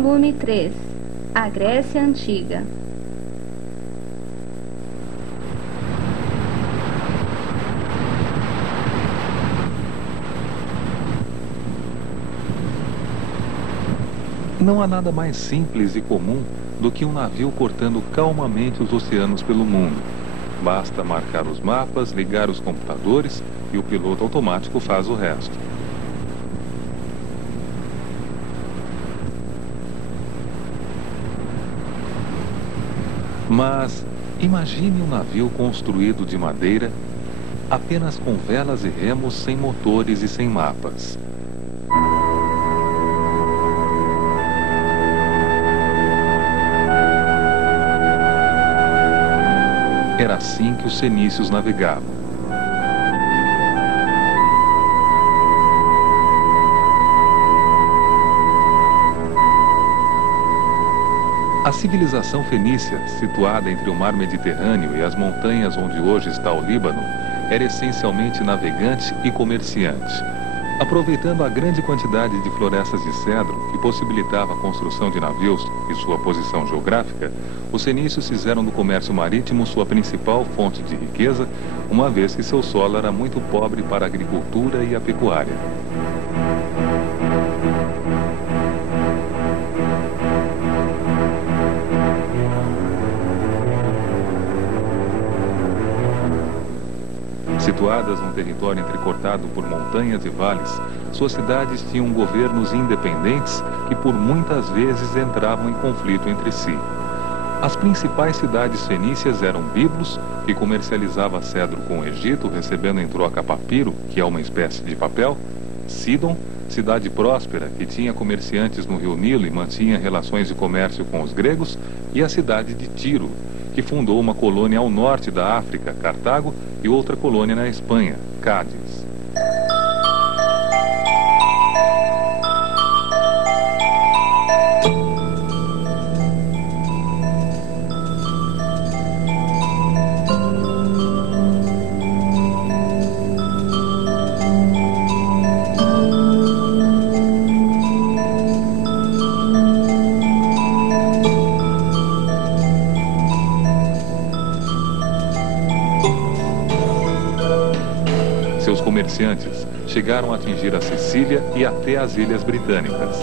Volume 3. A Grécia Antiga. Não há nada mais simples e comum do que um navio cortando calmamente os oceanos pelo mundo. Basta marcar os mapas, ligar os computadores e o piloto automático faz o resto. Mas imagine um navio construído de madeira, apenas com velas e remos, sem motores e sem mapas. Era assim que os fenícios navegavam. A civilização fenícia, situada entre o mar Mediterrâneo e as montanhas onde hoje está o Líbano, era essencialmente navegante e comerciante. Aproveitando a grande quantidade de florestas de cedro que possibilitava a construção de navios e sua posição geográfica, os fenícios fizeram do comércio marítimo sua principal fonte de riqueza, uma vez que seu solo era muito pobre para a agricultura e a pecuária. Situadas num território entrecortado por montanhas e vales, suas cidades tinham governos independentes que por muitas vezes entravam em conflito entre si. As principais cidades fenícias eram Biblos, que comercializava cedro com o Egito, recebendo em troca papiro, que é uma espécie de papel; Sidon, cidade próspera, que tinha comerciantes no rio Nilo e mantinha relações de comércio com os gregos; e a cidade de Tiro, que fundou uma colônia ao norte da África, Cartago, e outra colônia na Espanha, Cádiz. Seus comerciantes chegaram a atingir a Sicília e até as Ilhas Britânicas.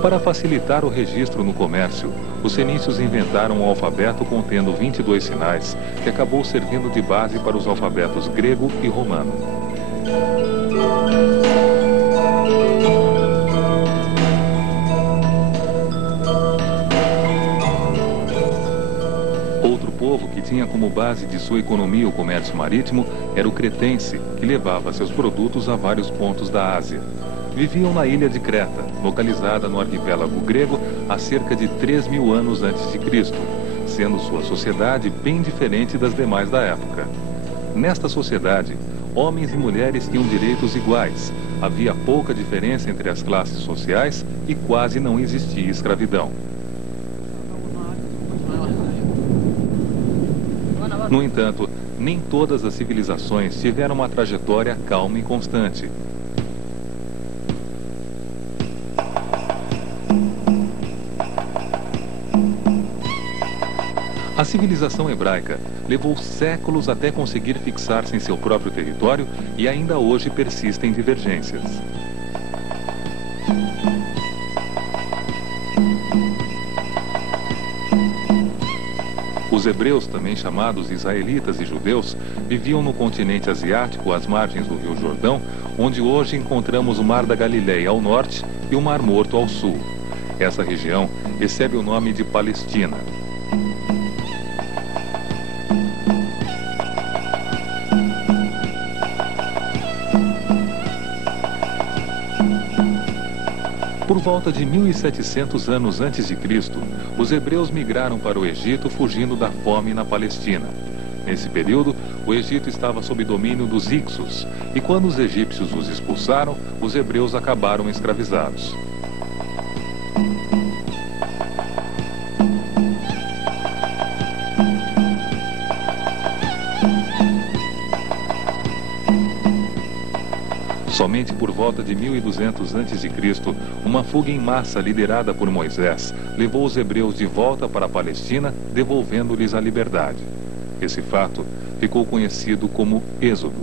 Para facilitar o registro no comércio, os fenícios inventaram um alfabeto contendo 22 sinais, que acabou servindo de base para os alfabetos grego e romano. Outro povo que tinha como base de sua economia o comércio marítimo era o cretense, que levava seus produtos a vários pontos da Ásia. Viviam na ilha de Creta, localizada no arquipélago grego há cerca de 3.000 anos antes de Cristo, sendo sua sociedade bem diferente das demais da época. Nesta sociedade, homens e mulheres tinham direitos iguais, havia pouca diferença entre as classes sociais e quase não existia escravidão. No entanto, nem todas as civilizações tiveram uma trajetória calma e constante. A civilização hebraica levou séculos até conseguir fixar-se em seu próprio território e ainda hoje persistem divergências. Os hebreus, também chamados israelitas e judeus, viviam no continente asiático, às margens do rio Jordão, onde hoje encontramos o Mar da Galileia ao norte e o Mar Morto ao sul. Essa região recebe o nome de Palestina. Por volta de 1.700 anos antes de Cristo, os hebreus migraram para o Egito fugindo da fome na Palestina. Nesse período, o Egito estava sob domínio dos Hicsos, e quando os egípcios os expulsaram, os hebreus acabaram escravizados. Somente por volta de 1200 a.C., uma fuga em massa liderada por Moisés levou os hebreus de volta para a Palestina, devolvendo-lhes a liberdade. Esse fato ficou conhecido como Êxodo.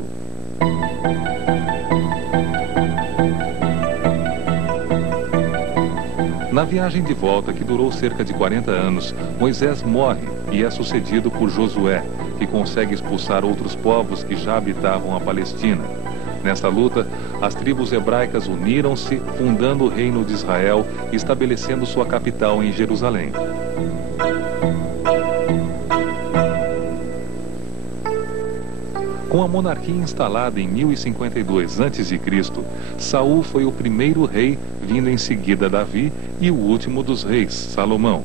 Na viagem de volta, que durou cerca de 40 anos, Moisés morre e é sucedido por Josué, que consegue expulsar outros povos que já habitavam a Palestina. Nesta luta, as tribos hebraicas uniram-se, fundando o reino de Israel e estabelecendo sua capital em Jerusalém. Com a monarquia instalada em 1052 a.C., Saul foi o primeiro rei, vindo em seguida Davi, e o último dos reis, Salomão.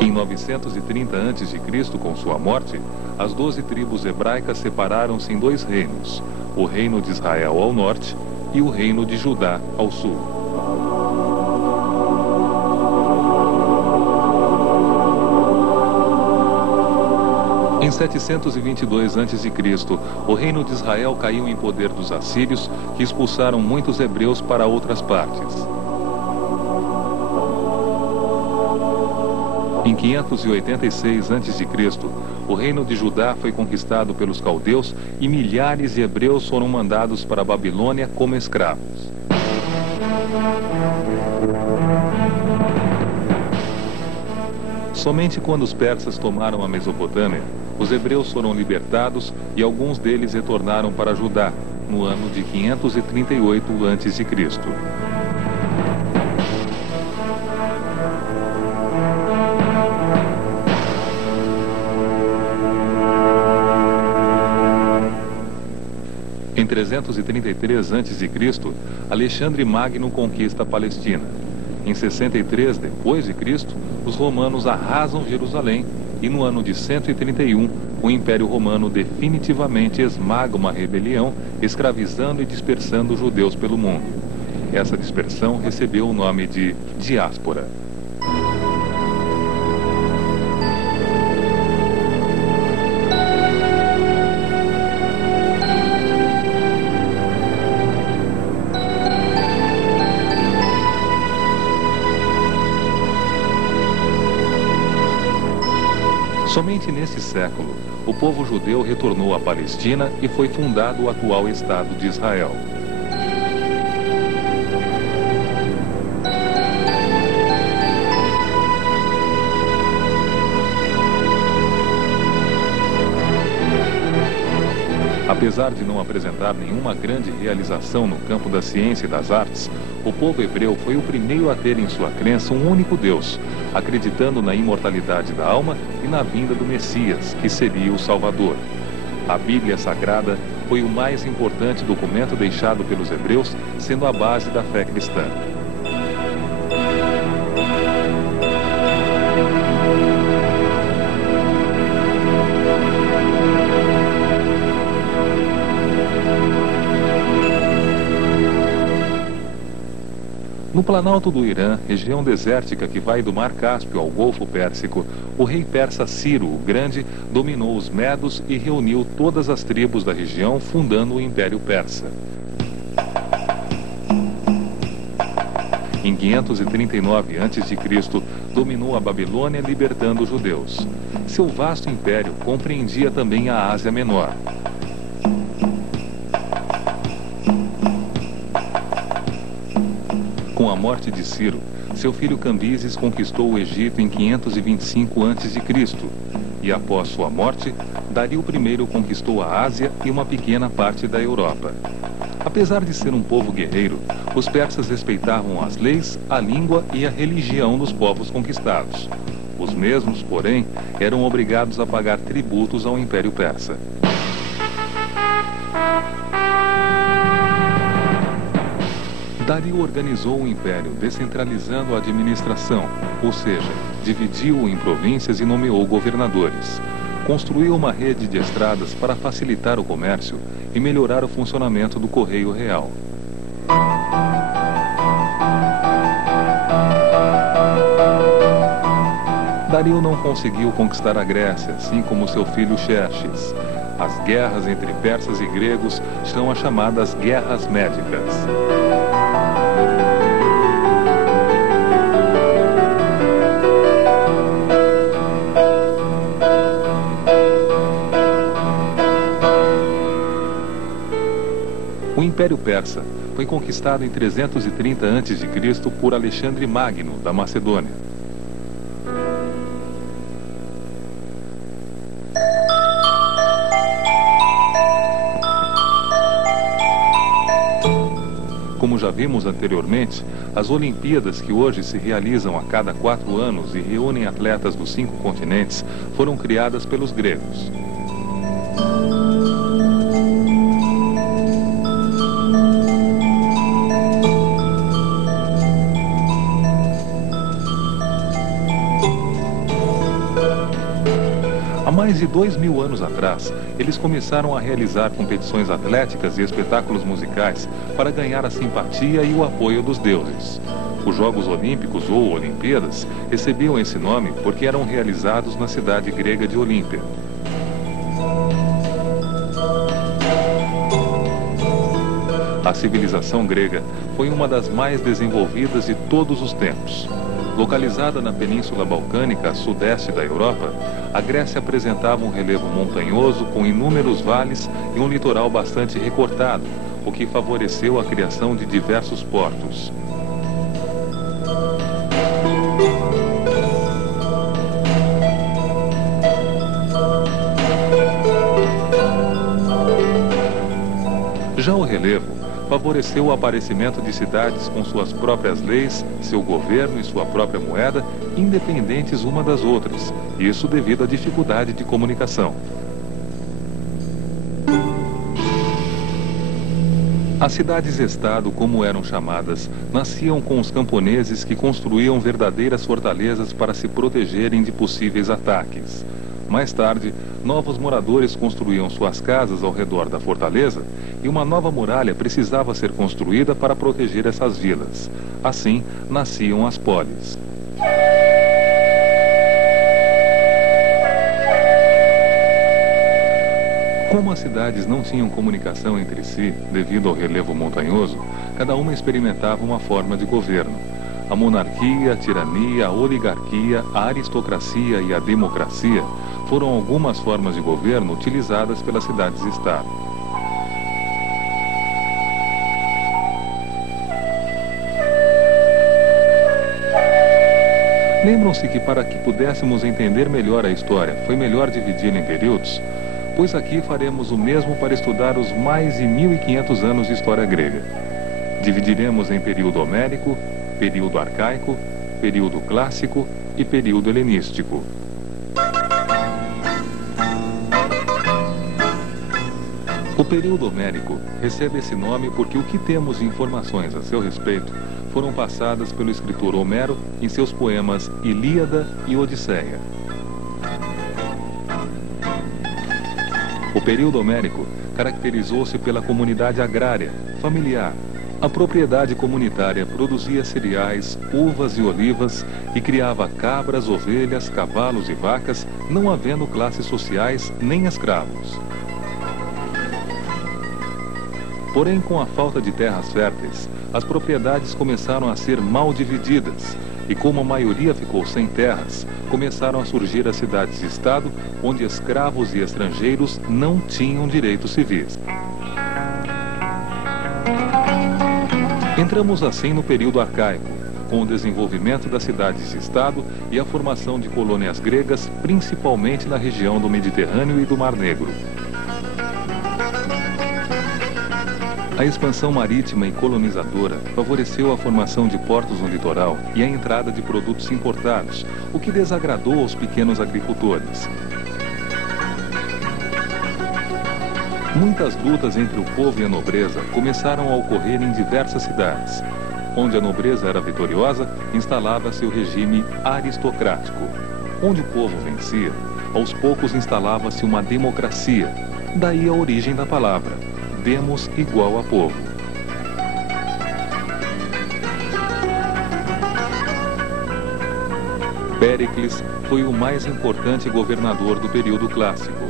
Em 930 a.C., com sua morte, as 12 tribos hebraicas separaram-se em dois reinos, o reino de Israel ao norte e o reino de Judá ao sul. Em 722 a.C., o reino de Israel caiu em poder dos assírios, que expulsaram muitos hebreus para outras partes. Em 586 a.C., o reino de Judá foi conquistado pelos caldeus e milhares de hebreus foram mandados para a Babilônia como escravos. Somente quando os persas tomaram a Mesopotâmia, os hebreus foram libertados e alguns deles retornaram para Judá, no ano de 538 a.C. Em 333 a.C., Alexandre Magno conquista a Palestina. Em 63 d.C., os romanos arrasam Jerusalém e no ano de 131, o Império Romano definitivamente esmaga uma rebelião, escravizando e dispersando os judeus pelo mundo. Essa dispersão recebeu o nome de diáspora. Somente nesse século, o povo judeu retornou à Palestina e foi fundado o atual Estado de Israel. Apesar de não apresentar nenhuma grande realização no campo da ciência e das artes, o povo hebreu foi o primeiro a ter em sua crença um único Deus, acreditando na imortalidade da alma e na vinda do Messias, que seria o Salvador. A Bíblia Sagrada foi o mais importante documento deixado pelos hebreus, sendo a base da fé cristã. No Planalto do Irã, região desértica que vai do Mar Cáspio ao Golfo Pérsico, o rei persa Ciro o Grande dominou os medos e reuniu todas as tribos da região, fundando o Império Persa. Em 539 a.C., dominou a Babilônia, libertando os judeus. Seu vasto império compreendia também a Ásia Menor. Com a morte de Ciro, seu filho Cambises conquistou o Egito em 525 a.C. e, após sua morte, Dario I conquistou a Ásia e uma pequena parte da Europa. Apesar de ser um povo guerreiro, os persas respeitavam as leis, a língua e a religião dos povos conquistados. Os mesmos, porém, eram obrigados a pagar tributos ao Império Persa. Dario organizou o império descentralizando a administração, ou seja, dividiu-o em províncias e nomeou governadores. Construiu uma rede de estradas para facilitar o comércio e melhorar o funcionamento do correio real. Dario não conseguiu conquistar a Grécia, assim como seu filho Xerxes. As guerras entre persas e gregos são as chamadas Guerras Médicas. O Império Persa foi conquistado em 330 a.C. por Alexandre Magno, da Macedônia. Como já vimos anteriormente, as Olimpíadas, que hoje se realizam a cada 4 anos e reúnem atletas dos 5 continentes, foram criadas pelos gregos. Há mais de 2000 anos atrás, eles começaram a realizar competições atléticas e espetáculos musicais para ganhar a simpatia e o apoio dos deuses. Os Jogos Olímpicos ou Olimpíadas recebiam esse nome porque eram realizados na cidade grega de Olímpia. A civilização grega foi uma das mais desenvolvidas de todos os tempos. Localizada na Península Balcânica, a sudeste da Europa, a Grécia apresentava um relevo montanhoso com inúmeros vales e um litoral bastante recortado, o que favoreceu a criação de diversos portos. Já o relevo favoreceu o aparecimento de cidades com suas próprias leis, seu governo e sua própria moeda, independentes uma das outras, isso devido à dificuldade de comunicação. As cidades-estado, como eram chamadas, nasciam com os camponeses que construíam verdadeiras fortalezas para se protegerem de possíveis ataques. Mais tarde, novos moradores construíam suas casas ao redor da fortaleza e uma nova muralha precisava ser construída para proteger essas vilas. Assim, nasciam as polis. Como as cidades não tinham comunicação entre si, devido ao relevo montanhoso, cada uma experimentava uma forma de governo. A monarquia, a tirania, a oligarquia, a aristocracia e a democracia foram algumas formas de governo utilizadas pelas cidades-estado. Lembram-se que para que pudéssemos entender melhor a história, foi melhor dividi-la em períodos? Pois aqui faremos o mesmo para estudar os mais de 1500 anos de história grega. Dividiremos em período homérico, período arcaico, período clássico e período helenístico. O período homérico recebe esse nome porque o que temos de informações a seu respeito foram passadas pelo escritor Homero em seus poemas Ilíada e Odisseia. O período homérico caracterizou-se pela comunidade agrária, familiar. A propriedade comunitária produzia cereais, uvas e olivas e criava cabras, ovelhas, cavalos e vacas, não havendo classes sociais nem escravos. Porém, com a falta de terras férteis, as propriedades começaram a ser mal divididas e, como a maioria ficou sem terras, começaram a surgir as cidades-estado, onde escravos e estrangeiros não tinham direitos civis. Entramos assim no período arcaico, com o desenvolvimento das cidades-estado e a formação de colônias gregas, principalmente na região do Mediterrâneo e do Mar Negro. A expansão marítima e colonizadora favoreceu a formação de portos no litoral e a entrada de produtos importados, o que desagradou aos pequenos agricultores. Muitas lutas entre o povo e a nobreza começaram a ocorrer em diversas cidades. Onde a nobreza era vitoriosa, instalava-se o regime aristocrático. Onde o povo vencia, aos poucos instalava-se uma democracia. Daí a origem da palavra, demos igual a povo. Péricles foi o mais importante governador do período clássico.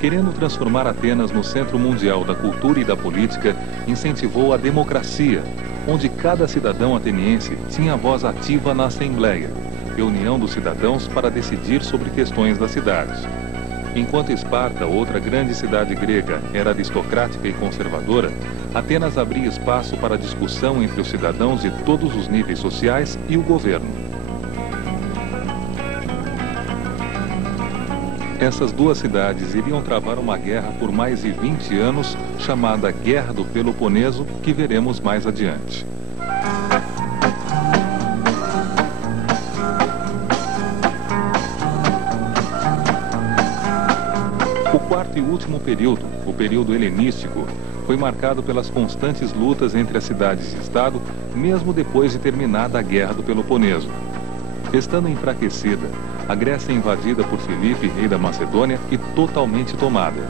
Querendo transformar Atenas no centro mundial da cultura e da política, incentivou a democracia, onde cada cidadão ateniense tinha voz ativa na Assembleia, reunião dos cidadãos para decidir sobre questões da cidade. Enquanto Esparta, outra grande cidade grega, era aristocrática e conservadora, Atenas abria espaço para discussão entre os cidadãos de todos os níveis sociais e o governo. Essas duas cidades iriam travar uma guerra por mais de 20 anos, chamada Guerra do Peloponeso, que veremos mais adiante. O quarto e último período, o período helenístico, foi marcado pelas constantes lutas entre as cidades-estado, mesmo depois de terminada a Guerra do Peloponeso. Estando enfraquecida, a Grécia é invadida por Filipe, rei da Macedônia, e totalmente tomada.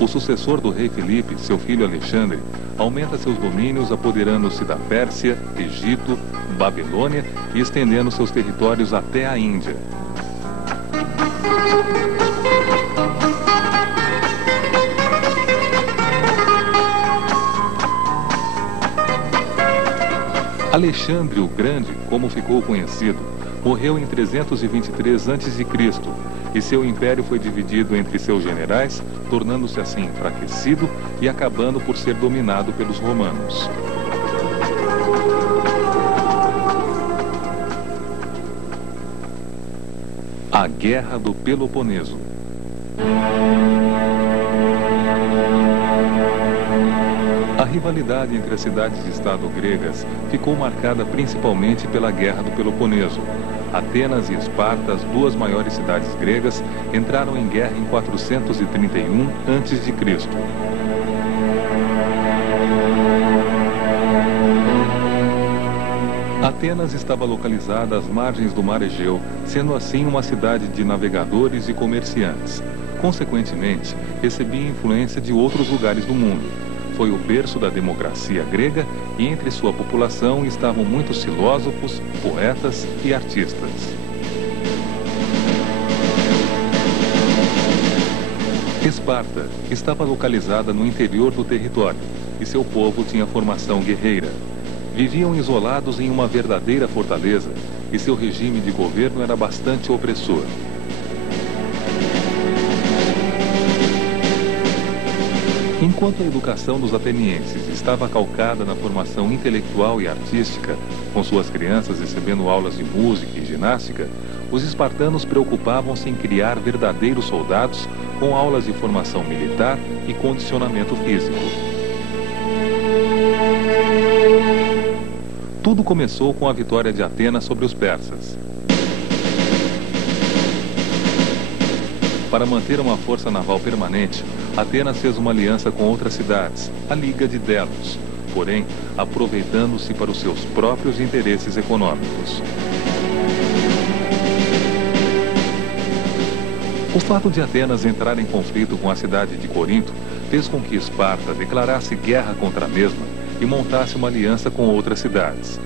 O sucessor do rei Filipe, seu filho Alexandre, aumenta seus domínios apoderando-se da Pérsia, Egito, Babilônia e estendendo seus territórios até a Índia. Alexandre o Grande, como ficou conhecido, morreu em 323 a.C. e seu império foi dividido entre seus generais, tornando-se assim enfraquecido e acabando por ser dominado pelos romanos. A Guerra do Peloponeso. A rivalidade entre as cidades-estado gregas ficou marcada principalmente pela Guerra do Peloponeso. Atenas e Esparta, as duas maiores cidades gregas, entraram em guerra em 431 a.C. Atenas estava localizada às margens do Mar Egeu, sendo assim uma cidade de navegadores e comerciantes. Consequentemente, recebia influência de outros lugares do mundo. Foi o berço da democracia grega e entre sua população estavam muitos filósofos, poetas e artistas. Esparta estava localizada no interior do território e seu povo tinha formação guerreira. Viviam isolados em uma verdadeira fortaleza e seu regime de governo era bastante opressor. Enquanto a educação dos atenienses estava calcada na formação intelectual e artística, com suas crianças recebendo aulas de música e ginástica, os espartanos preocupavam-se em criar verdadeiros soldados com aulas de formação militar e condicionamento físico. Tudo começou com a vitória de Atenas sobre os persas. Para manter uma força naval permanente, Atenas fez uma aliança com outras cidades, a Liga de Delos, porém aproveitando-se para os seus próprios interesses econômicos. O fato de Atenas entrar em conflito com a cidade de Corinto fez com que Esparta declarasse guerra contra a mesma e montasse uma aliança com outras cidades.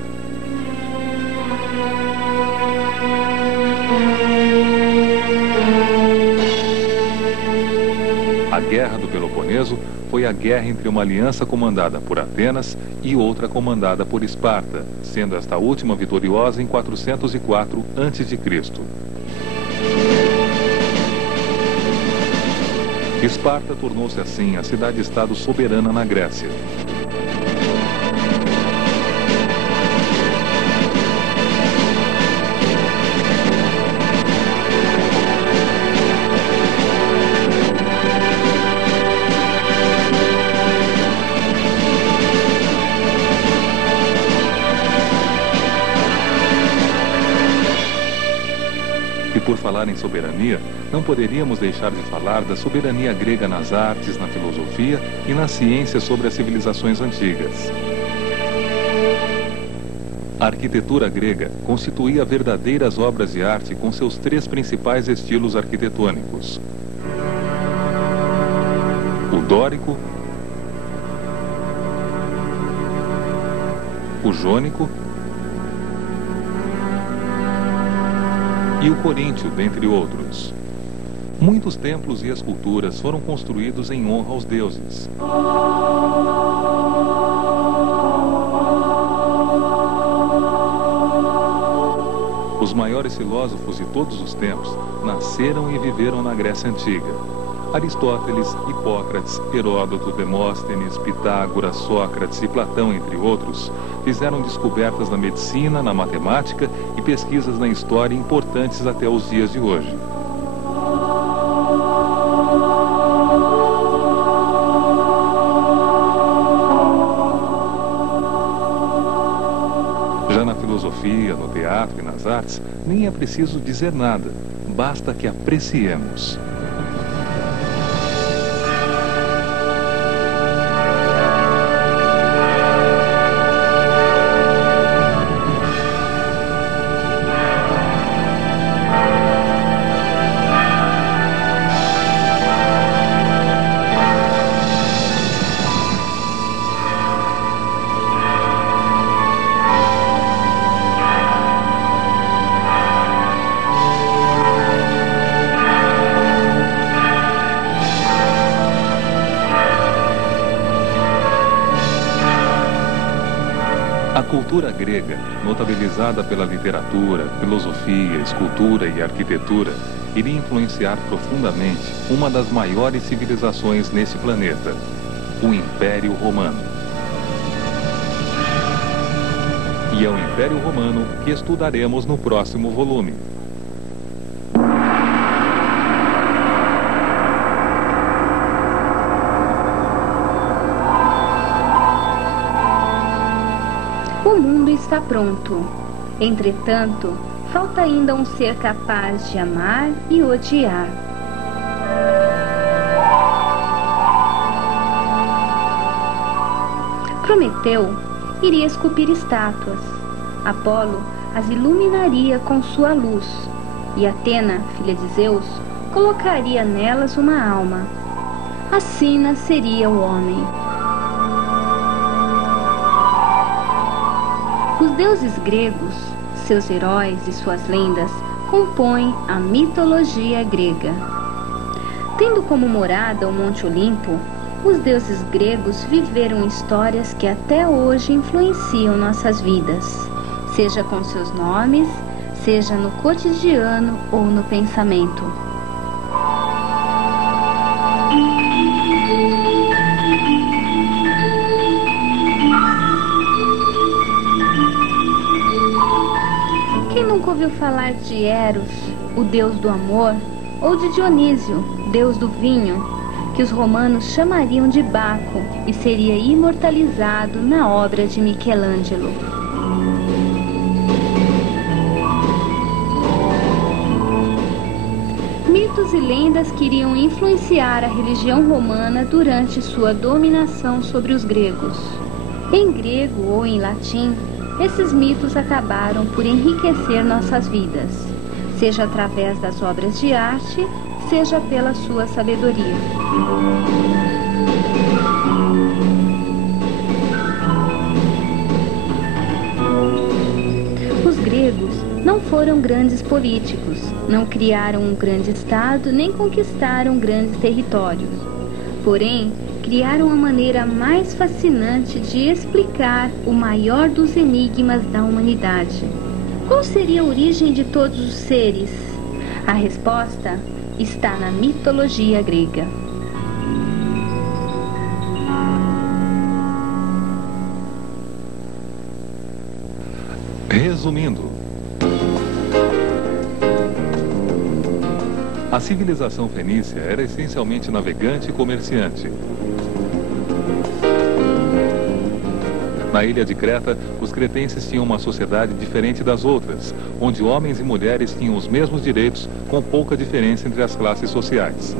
A Guerra do Peloponeso foi a guerra entre uma aliança comandada por Atenas e outra comandada por Esparta, sendo esta última vitoriosa em 404 a.C. Esparta tornou-se assim a cidade-estado soberana na Grécia. E por falar em soberania, não poderíamos deixar de falar da soberania grega nas artes, na filosofia e na ciência sobre as civilizações antigas. A arquitetura grega constituía verdadeiras obras de arte com seus 3 principais estilos arquitetônicos: o dórico, o jônico e o coríntio, dentre outros. Muitos templos e esculturas foram construídos em honra aos deuses. Os maiores filósofos de todos os tempos nasceram e viveram na Grécia Antiga. Aristóteles, Hipócrates, Heródoto, Demóstenes, Pitágoras, Sócrates e Platão, entre outros, fizeram descobertas na medicina, na matemática e pesquisas na história importantes até os dias de hoje. Já na filosofia, no teatro e nas artes, nem é preciso dizer nada, basta que apreciemos. A cultura grega, notabilizada pela literatura, filosofia, escultura e arquitetura, iria influenciar profundamente uma das maiores civilizações nesse planeta, o Império Romano. E é o Império Romano que estudaremos no próximo volume. O mundo está pronto. Entretanto, falta ainda um ser capaz de amar e odiar. Prometeu iria esculpir estátuas. Apolo as iluminaria com sua luz. E Atena, filha de Zeus, colocaria nelas uma alma. Assim nasceria o homem. Os deuses gregos, seus heróis e suas lendas compõem a mitologia grega. Tendo como morada o Monte Olimpo, os deuses gregos viveram histórias que até hoje influenciam nossas vidas, seja com seus nomes, seja no cotidiano ou no pensamento. Quem nunca ouviu falar de Eros, o deus do amor, ou de Dionísio, deus do vinho, que os romanos chamariam de Baco e seria imortalizado na obra de Michelangelo? Mitos e lendas que iriam influenciar a religião romana durante sua dominação sobre os gregos. Em grego ou em latim, esses mitos acabaram por enriquecer nossas vidas, seja através das obras de arte, seja pela sua sabedoria. Os gregos não foram grandes políticos, não criaram um grande estado, nem conquistaram grandes territórios. Porém, criaram a maneira mais fascinante de explicar o maior dos enigmas da humanidade. Qual seria a origem de todos os seres? A resposta está na mitologia grega. Resumindo, a civilização fenícia era essencialmente navegante e comerciante. Na ilha de Creta, os cretenses tinham uma sociedade diferente das outras, onde homens e mulheres tinham os mesmos direitos, com pouca diferença entre as classes sociais.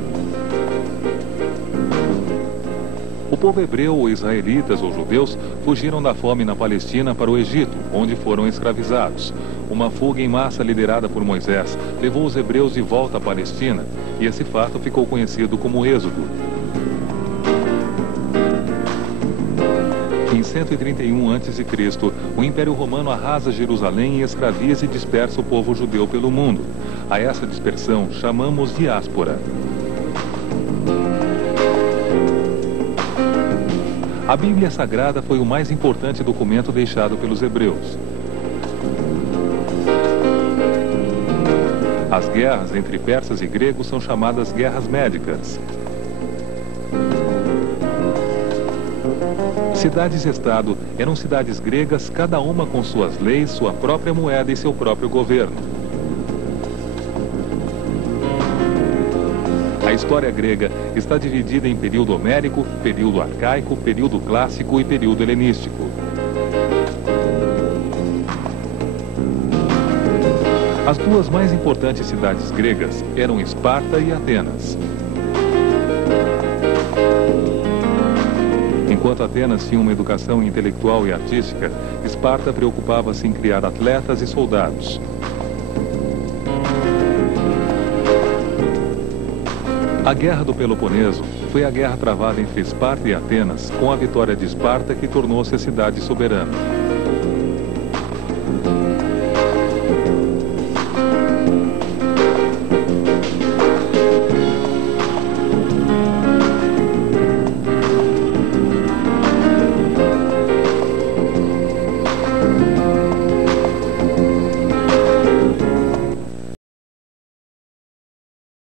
O povo hebreu, ou israelitas ou judeus, fugiram da fome na Palestina para o Egito, onde foram escravizados. Uma fuga em massa liderada por Moisés levou os hebreus de volta à Palestina, e esse fato ficou conhecido como Êxodo. Em 131 a.C., o Império Romano arrasa Jerusalém e escraviza e dispersa o povo judeu pelo mundo. A essa dispersão chamamos diáspora. A Bíblia Sagrada foi o mais importante documento deixado pelos hebreus. As guerras entre persas e gregos são chamadas guerras médicas. Cidades-estado eram cidades gregas, cada uma com suas leis, sua própria moeda e seu próprio governo. A história grega está dividida em período homérico, período arcaico, período clássico e período helenístico. As duas mais importantes cidades gregas eram Esparta e Atenas. Enquanto Atenas tinha uma educação intelectual e artística, Esparta preocupava-se em criar atletas e soldados. A Guerra do Peloponeso foi a guerra travada entre Esparta e Atenas, com a vitória de Esparta que tornou-se a cidade soberana.